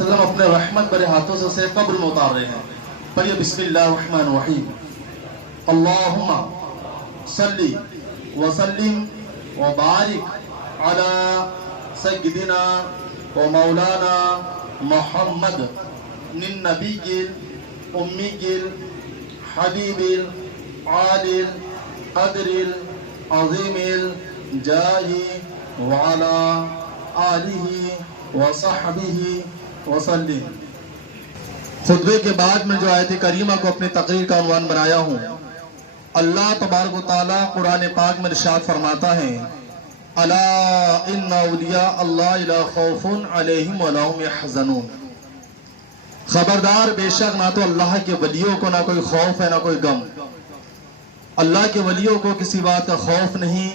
वसल्लम अपने रहमत भरे हाथों से उसे कब्र में उतार रहे हैं। पढ़िए बिस्मिल्लाहिर्रहमानिर्रहीम। अल्लाहुम्मा सल्ली व सल्लिम व बारिक अला सय्यिदिना व मौलाना मुहम्मद निन नबीगिल उम्मीगिल हबीबिल आलिल क़द्रिल अज़ीमिल जाही व अला आलिही व सहबिही व सल्लिम। खुतबे के बाद में जो आयत करीमा को अपनी तकरीर का उन्वान बनाया हूँ, अल्लाह तबारक व तआला कुरान पाक में इरशाद फरमाता है, अला इन्ना औलिया अल्लाह ला खौफुन अलैहिम व ला हुम यहज़नून। खबरदार, बेशक ना तो अल्लाह के वलियों को ना कोई खौफ है ना कोई गम। अल्लाह के वलियों को किसी बात का खौफ नहीं,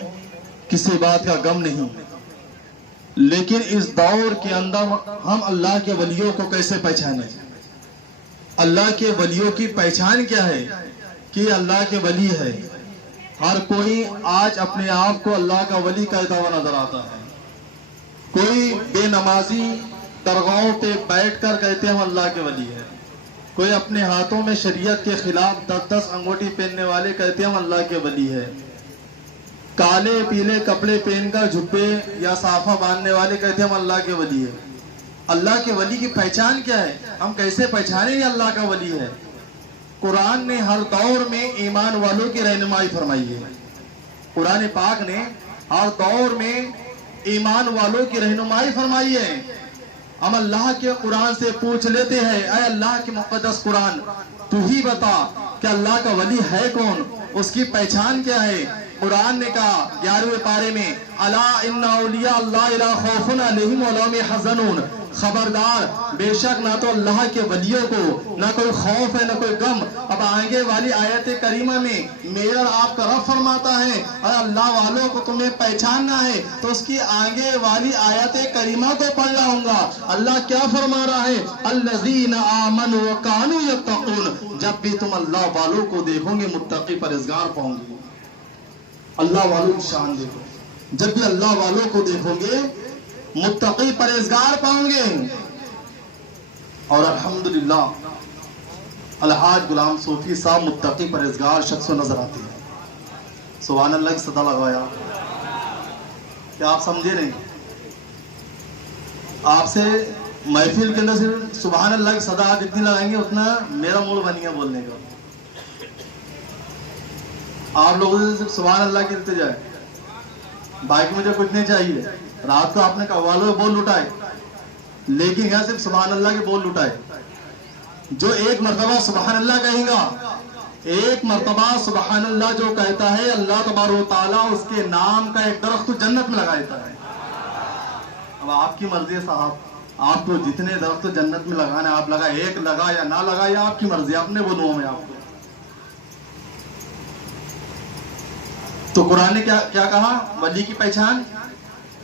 किसी बात का गम नहीं। लेकिन इस दौर के अंदर हम अल्लाह के वलियों को कैसे पहचानें? अल्लाह के वलियों की पहचान क्या है कि अल्लाह के वली है। हर कोई आज अपने आप को अल्लाह का वली कहता हुआ नजर आता है। कोई बेनमाजी दरगाहों पे बैठकर कहते हैं हम अल्लाह के वली है। कोई अपने हाथों में शरीयत के खिलाफ 10-10 अंगूठी पहनने वाले कहते हैं हम अल्लाह के वली है। काले पीले कपड़े पहनकर झुब्बे या साफा बांधने वाले कहते हैं हम अल्लाह के वली है। अल्लाह के वली की पहचान क्या है? हम कैसे पहचाने ये अल्लाह का वली है? कुरान ने हर दौर में ईमान वालों की रहनुमाई फरमाई है। कुरान पाक ने हर दौर में ईमान वालों की रहनुमाई फरमाई है। हम अल्लाह के कुरान से पूछ लेते हैं, ऐ अल्लाह के मुक़द्दस कुरान, तू ही बता कि अल्लाह का वली है कौन, उसकी पहचान क्या है? कुरान ने कहा 11वें पारे में, अला इन्ना औलिया अल्लाह ला खौफुन अलैहिम व ला हुम यहज़नून। खबरदार, बेशक ना तो अल्लाह के वलियों को ना कोई खौफ है ना कोई गम। अब आगे वाली आयत करीमा में मेरा आपका रब फरमाता है, अरे अल्लाह वालों को तुम्हें पहचानना है तो उसकी आगे वाली आयत करीमा को पढ़ लाऊंगा। अल्लाह क्या फरमा रहा है? अल्लज़ीना आमनू व कानू यत्तक़ून। जब भी तुम अल्लाह वालों को देखोगे मुत्तकी परहेज़गार पाओगे। अल्लाह वालों की शान देखो, जब भी अल्लाह वालों को देखोगे मुत्तकी परहेज़गार पाओगे। और अल्हम्दुलिल्लाह अलहाज गुलाम सूफी साहब मुत्तकी परहेज़गार शख्स नजर आते हैं। सुभान अल्लाह की सदा लगाया। क्या आप समझे नहीं? आपसे महफिल के अंदर सिर्फ सुभान अल्लाह की सदा जितनी लगाएंगे उतना मेरा मूड बन गया बोलने का। आप लोगों से सिर्फ सुभान अल्लाह कहते जाए, बाकी मुझे कुछ नहीं चाहिए। रात को आपने कव्वालों के बोल लुटाए, लेकिन यहाँ सिर्फ सुभान अल्लाह के बोल लुटाए। जो एक मर्तबा सुभान अल्लाह कहेगा, एक मर्तबा सुभान अल्लाह जो कहता है, अल्लाह तबारक व तआला उसके नाम का एक दरख्त जन्नत में लगा देता है। अब आपकी मर्जी है साहब, आपको जितने दरख्त जन्नत में लगाना आप लगा, एक लगा या ना लगा या आपकी मर्जी, अपने बोलूँ में आपको। तो कुरान ने क्या क्या कहा? वली की पहचान,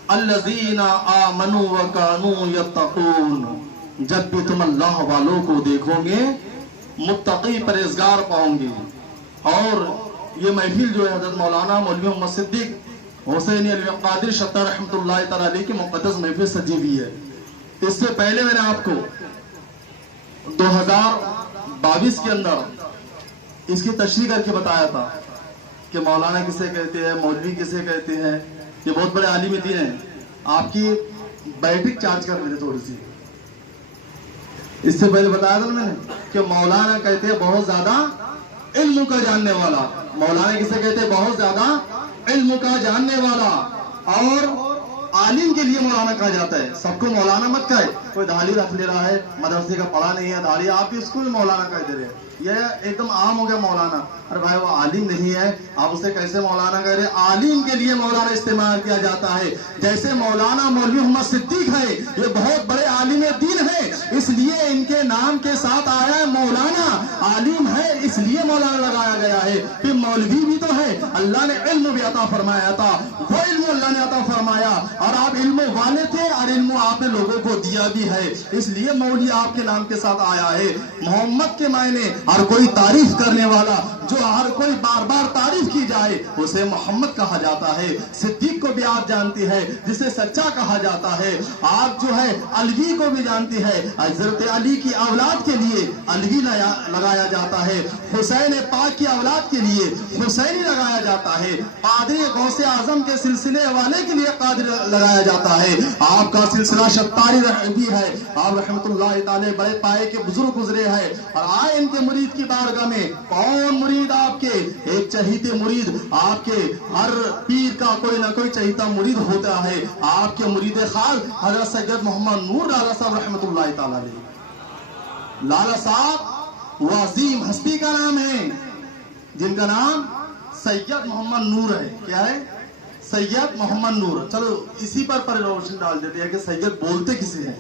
अल्लज़ीना आमनू व कानू यत्तक़ून। जब भी तुम अल्लाह वालों को देखोगे मुत्तकी परहेज़गार पाओगे। और ये महफिल जो है हज़रत मौलाना मौलवी मोहम्मद सिद्दीक हुसैनी अल क़ादिर शत्ता रहमतुल्लाह तआला अलैह की मुक़द्दस महफिल सजी हुई है। इससे पहले मैंने आपको 2022 के अंदर इसकी तशरीह करके बताया था कि मौलाना किसे कहते हैं, मौलवी किसे कहते हैं। ये बहुत बड़े आलिम दीन हैं। आपकी बैठक चार्ज कर लेते थोड़ी सी। इससे पहले बताया था मैंने कि मौलाना कहते हैं बहुत ज्यादा इल्म का जानने वाला। मौलाना किसे कहते हैं? बहुत ज्यादा इल्म का जानने वाला। और आलिम के लिए मौलाना कहा जाता है। सबको मौलाना मत कहे। कोई दाढ़ी रख ले रहा है, मदरसे का पढ़ा नहीं है दाढ़ी, आप भी उसको भी मौलाना कह दे रहे हैं। यह एकदम आम हो गया मौलाना। अरे भाई वो आलिम नहीं है, आप उसे कैसे मौलाना कह रहे हैं? आलिम के लिए मौलाना इस्तेमाल किया जाता है। जैसे मौलाना मौलवी मोहम्मद सिद्दीक है, ये बहुत बड़े आलिम दीन है, इसलिए ان کے نام کے ساتھ آیا ہے مولانا، عالم ہے اس لیے مولانا لگایا گیا ہے، پھر مولوی بھی تو ہے، اللہ نے علم بھی عطا فرمایا تھا، وہ علم اللہ نے عطا فرمایا اور آپ علم والے تھے اور علم آپ نے لوگوں کو دیا بھی ہے، اس لیے مولوی آپ کے نام کے ساتھ آیا ہے۔ محمد کے معنی اور کوئی تعریف کرنے والا جو ہر کوئی بار بار تعریف کی جائے اسے محمد کہا جاتا ہے۔ صدیق کو بھی آپ جانتی ہے جسے سچا کہا جاتا ہے، آپ جو ہے علوی کو بھی جانتی ہے، حضرت علی کی اولاد کے لیے علوی لگایا جاتا ہے، حسین پاک کی اولاد کے لیے حسینی لگایا جاتا ہے، قادری غوث اعظم کے سلسلے والے کے لیے قادری لگایا جاتا ہے، آپ کا سلسلہ شتاری بھی ہے، آپ رحمت اللہ تعالی بڑے پائے کے بزرگ گزرے ہیں، اور آئے ان کے مرید کی بارگاہ میں، کون مرید آپ کے؟ ایک چہیتے مرید، آپ کے ہر پیر کا کوئی نہ کوئی چہیتا مرید ہوتا ہے، آپ کے مرید خاص حضرت سید محمد نور لالا صاحب رحمت اللہ تعالی علیہ۔ لالا صاحب وہ عظیم ہستی کا نام ہے جن کا نام سید محمد نور ہے۔ کیا ہے؟ سید محمد نور۔ چلو اسی پر روشنی ڈال دیتے ہیں کہ سید بولتے کسے ہیں۔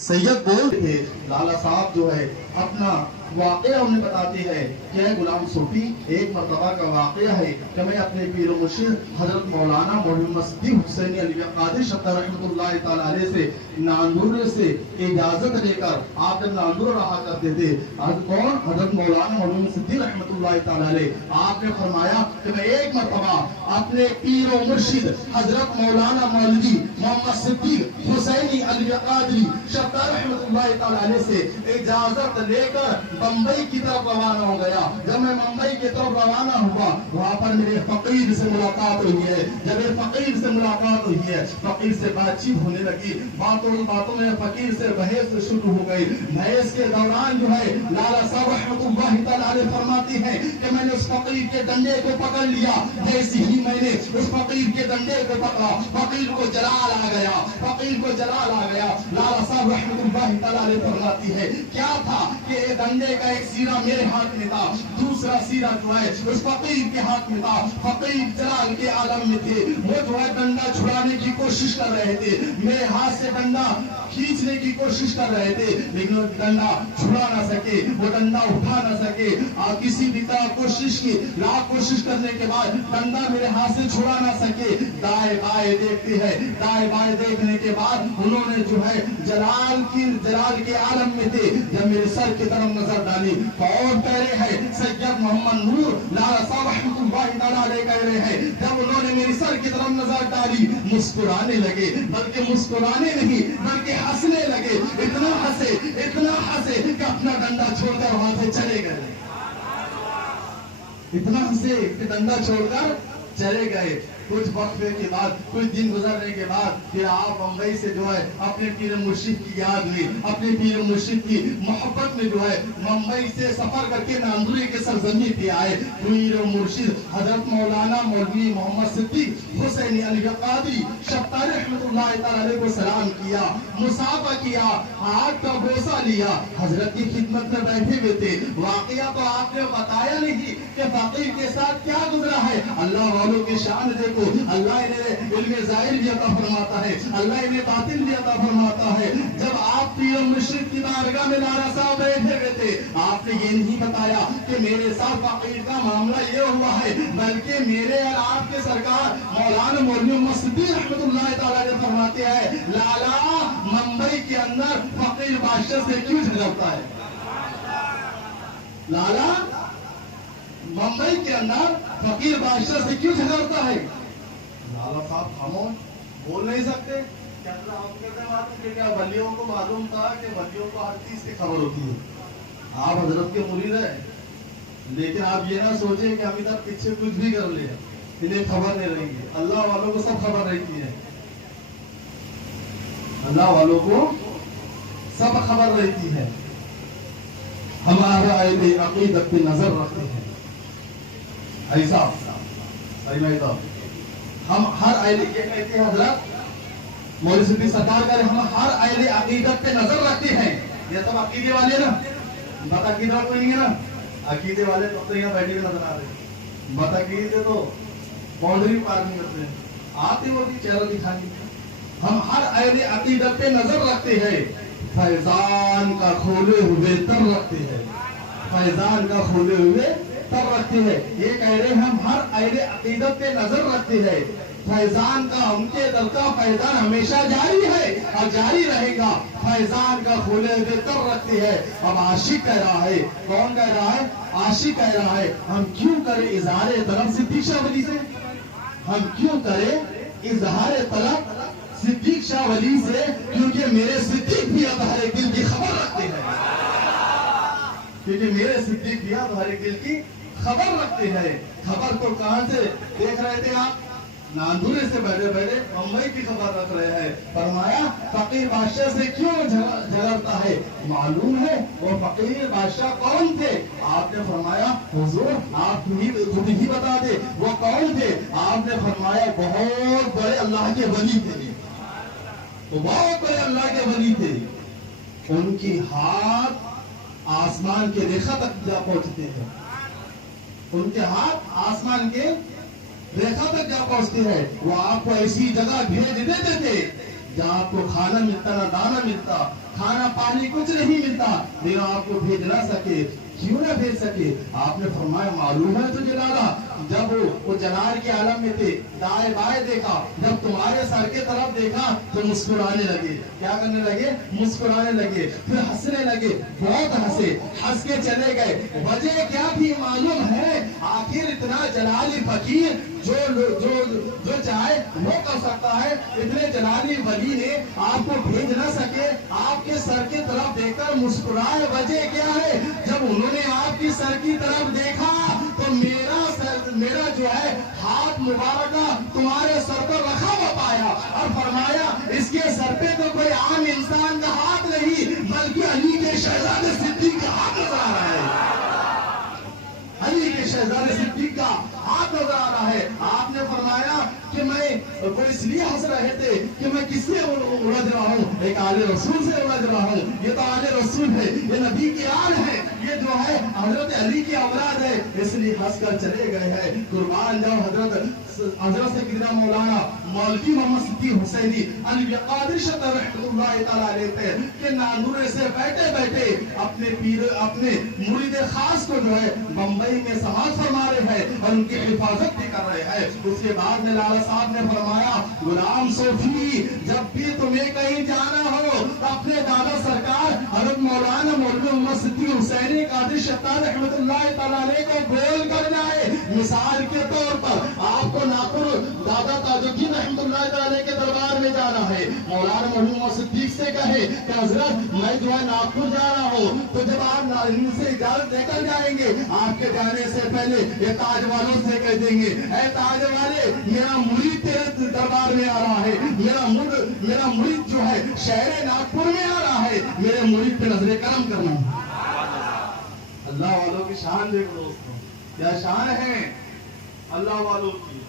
سید بولتے تھے لالا صاحب جو ہے اپنا واقعہ انہیں بتاتے ہیں کہ اے غلام صوفی، ایک مرتبہ کا واقعہ ہے کہ میں اپنے پیر و مرشد حضرت مولانا محمد صدیق حسینی علی قادری شتر رحمۃ اللہ تعالی علیہ سے ناندور سے اجازت لے کر آپ جب ناندور رہا کرتے تھے، کون؟ حضرت مولانا محمد صدیق رحمۃ اللہ تعالی علیہ، آپ نے فرمایا کہ میں ایک مرتبہ اپنے پیر و مرشد حضرت مولانا مولوی محمد صدیق حسینی علی قادری شتر رحمۃ اللہ تعالی علیہ سے اجازت لے کر بمبئی کی طرف روانہ ہو گیا۔ جب میں ممبئی کی طرف روانہ ہوا، وہاں پر میرے فقیر سے ملاقات ہوئی ہے۔ جب میرے فقیر سے ملاقات ہوئی ہے، فقیر سے بات چیت ہونے لگی، باتوں میں فقیر سے بحث شروع ہو گئی۔ بحث کے دوران جو ہے لالا صاحب رحمۃ اللہ تعالی علیہ فرماتی ہیں کہ میں نے اس فقیر کے ڈنڈے کو پکڑ لیا، جیسے ہی میں نے اس فقیر کے ڈنڈے کو پکڑا، فقیر کو جلال آ گیا، فقیر کو جلال آ گیا۔ لالا صاحب رحمۃ اللہ تعالی علیہ فرماتی ہے کیا تھا کہ ڈنڈے کا ایک سیرا میرے ہاتھ میں تھا، دوسرا سیرا جو ہے اس فقیر کے ہاتھ میں تھا۔ فقیر جلال کے عالم میں تھے، وہ جو ہے ڈنڈا چھڑانے کی کوشش کر رہے تھے، میرے ہاتھ سے ڈنڈا کھینچنے کی کوشش کر رہے تھے، لیکن وہ ڈنڈا چھڑا نہ سکے، وہ ڈنڈا اٹھا نہ سکے، اور کسی بھی طرح کوشش کی، لاکھ کوشش کرنے کے بعد ڈنڈا میرے ہاتھ سے چھڑا نہ سکے۔ دائیں بائیں دیکھتے ہیں، دائیں بائیں دیکھنے کے بعد انہوں نے جو ہے جلال کے عالم میں تھے، جب میرے سر کی طرف نظر ڈالی، کون کہہ رہے ہیں؟ سید محمد نور لالا صاحب رحمۃ اللہ تعالی علیہ کہہ رہے ہیں، جب انہوں نے میری سر کی طرف نظر ڈالی مسکرانے لگے، بلکہ مسکرانے نہیں بلکہ ہنسنے لگے، اتنا ہنسے کہ اپنا ڈنڈا چھوڑ کر وہاں سے چلے گئے، اتنا ہنسے کہ ڈنڈا چھوڑ کر چلے گئے۔ کچھ وقفے کے بعد، کچھ دن گزرنے کے بعد پھر آپ ممبئی سے جو ہے اپنے پیر مرشد کی یاد میں، اپنے پیر مرشد کی محبت میں جو ہے ممبئی سے سفر کر کے ناندوری کے سرزمین پہ آئے۔ پیر مرشد حضرت مولانا مولوی محمد صدیق حسینی علی قادری شتر رحمۃ اللہ تعالی علیہ کو سلام کیا، مصافحہ کیا، ہاتھ کا بوسہ لیا، حضرت کی خدمت میں بیٹھے ہوئے تھے۔ واقعہ تو آپ نے بتایا نہیں کہ فقیر کے ساتھ کیا گزرا ہے۔ اللہ والوں کی شان دیکھو، اللہ انہیں علم ظاہر بھی عطا فرماتا ہے، اللہ انہیں باطن بھی عطا فرماتا ہے۔ جب آپ پیر مرشد کی بارگاہ میں لالا صاحب بیٹھے ہوئے تھے، آپ نے یہ نہیں بتایا کہ میرے ساتھ فقیر کا معاملہ یہ ہوا ہے، بلکہ میرے اور آپ کے سرکار مولانا مولوی محمد صدیق رحمۃ اللہ تعالی علیہ فرماتے ہیں، لالا ممبئی کے اندر فقیر بادشاہ سے کیوں جھگڑتا ہے؟ لالا ممبئی کے اندر فقیر بادشاہ سے کیوں جھگڑتا ہے؟ لالا صاحب خاموش، بول نہیں سکتے۔ کیا ولیوں کو معلوم تھا کہ ولیوں کو ہر چیز کی خبر ہوتی ہے، آپ حضرت کے مرید ہیں، لیکن آپ یہ نہ سوچیں کہ ابھی تک پیچھے کچھ بھی کر لیا انہیں خبر نہیں رہی ہے۔ اللہ والوں کو سب خبر رہتی ہے، اللہ والوں کو سب خبر رہتی ہے۔ ہمارا اہل عقیدت پہ نظر رکھتے ہیں، ایسا ہم ہر اہل، یہ کہتے ہیں حضرت مولوی صدیق سرکار کہہ رہے ہم ہر اہل عقیدت پہ نظر رکھتے ہیں۔ یہ سب عقیدے والے نا، بات عقیدہ کوئی نہیں ہے نا، عقیدے والے تو یہاں بیٹھے ہوئے نظر آ رہے ہیں، بات عقیدے تو باؤنڈری پار نہیں کرتے ہیں، آتے وہ بھی چہرہ دکھانے۔ ہم ہر اہل عقیدت پہ نظر رکھتے ہیں، फैजान का खोले हुए तर रखते हैं, फैजान का खोले हुए तर रखते हैं। ये कह रहे हम हर अहले अकीदत पे नजर रखते हैं। फैजान का उनके दर का फैजान हमेशा जारी है और जारी रहेगा। फैजान का खोले हुए तर रखते हैं। अब आशिक कह रहा है, कौन कह रहा है? आशिक कह रहा है, हम क्यों करें इजहार तलब सिद्दीक शाह वली से? हम क्यों करें इजहार तलब सिद्दीक शाह वली से? क्योंकि मेरे सिद्दीक भी अज़हार दिल की खबर रखते हैं, क्योंकि मेरे सिद्दीक भी अज़हार दिल की खबर रखते हैं। खबर तो कहां से देख रहे थे आप? नांदूरे से बैठे बैठे मुंबई की खबर रख रहे हैं। फरमाया फकीर बादशाह से क्यों झगड़ता है? मालूम है वो फकीर बादशाह कौन थे? आपने फरमाया हुजूर आप खुद ही बता दे वो कौन थे। आपने फरमाया बहुत बड़े अल्लाह के वली थे, वो बहुत बड़े अल्लाह के वली थे। उनकी हाथ आसमान के रेखा तक जा पहुंचते हैं, उनके हाथ आसमान के रेखा तक जा पहुंचते हैं। वो आपको ऐसी जगह भेज देते थे जहाँ आपको खाना मिलता ना दाना मिलता, खाना पानी कुछ नहीं मिलता, लेकिन आपको भेज ना सके। क्यों ना भेज सके? आपने फरमाया मालूम है तुझे लाला, जब वो जलाल के आलम में थे, दाएं बाएं देखा, जब तुम्हारे सर के तरफ देखा तो मुस्कुराने लगे। क्या करने लगे? मुस्कुराने लगे, फिर हंसने लगे, बहुत हंसे, हंस के चले गए। वजह क्या थी मालूम है? आखिर इतना जलाली फकीर जो जो जो चाहे वो कर सकता है, इतने जलाली वली ने आपको भेज न सके, आपके सर की तरफ देखकर मुस्कुराए। वजह क्या है? जब उन्होंने आपकी सर की तरफ देखा तो मेरा जो है हाथ मुबारक तुम्हारे सर पर रखा हुआ पाया और फरमाया इसके सर पे तो कोई आम इंसान का हाथ नहीं बल्कि अली के शहजादे सिद्दीक का हाथ नजर आ रहा है, अली के शहजादे सिद्दीक का हाथ नजर आ रहा है। आपने फरमाया कि मैं वो इसलिए हंस रहे थे कि मैं किससे उलझ रहा हूँ? एक आले रसूल से उलझ रहा हूँ। ये तो आले रसूल है, ये नबी की आल है, ये जो है हजरत अली की औलाद है, इसलिए हंस कर चले गए हैं। कुर्बान जाओ हजरत से कितना मौलाना मौलवी मोहम्मद सिद्दीक हुसैनी अल-कादिर रहमतुल्लाह तआला अलैह के नांदूरे से बैठे बैठे अपने पीर अपने मुरीद खास को जो है बम्बई में समाज फरमा रहे हैं और उनकी हिफाजत भी कर रहे हैं। उसके बाद में लाला साहब ने फरमाया गुलाम सोफी, जब भी तुम्हें कहीं जाना हो तो अपने दादा सरकार हजरत मौलाना मौलवी मोहम्मद सिद्दीक हुसैनी कादिर रहमतुल्लाह तआला अलैह को बोल कर जाए। मिसाल के तौर पर आपको नागपुर दादा ताजुद्दीन रहमतुल्लाह तआला अलैह के दरबार में जाना है, मौलाना मौलवी मोहम्मद सिद्दीक से कहे कि हजरत मैं जो है नागपुर जा रहा हूँ, तो जब आप इनसे इजाजत लेकर जाएंगे आपके जाने से पहले ये ताज वालों से कह देंगे ऐ ताज वाले मेरा मुरीद तेरे दरबार में आ रहा है, मेरा मुरीद जो है शहर नागपुर में आ रहा है, मेरे मुरीद पे नजरे करम करना। अल्लाह वालों की शान देखो दोस्तों, क्या शान है अल्लाह वालों की।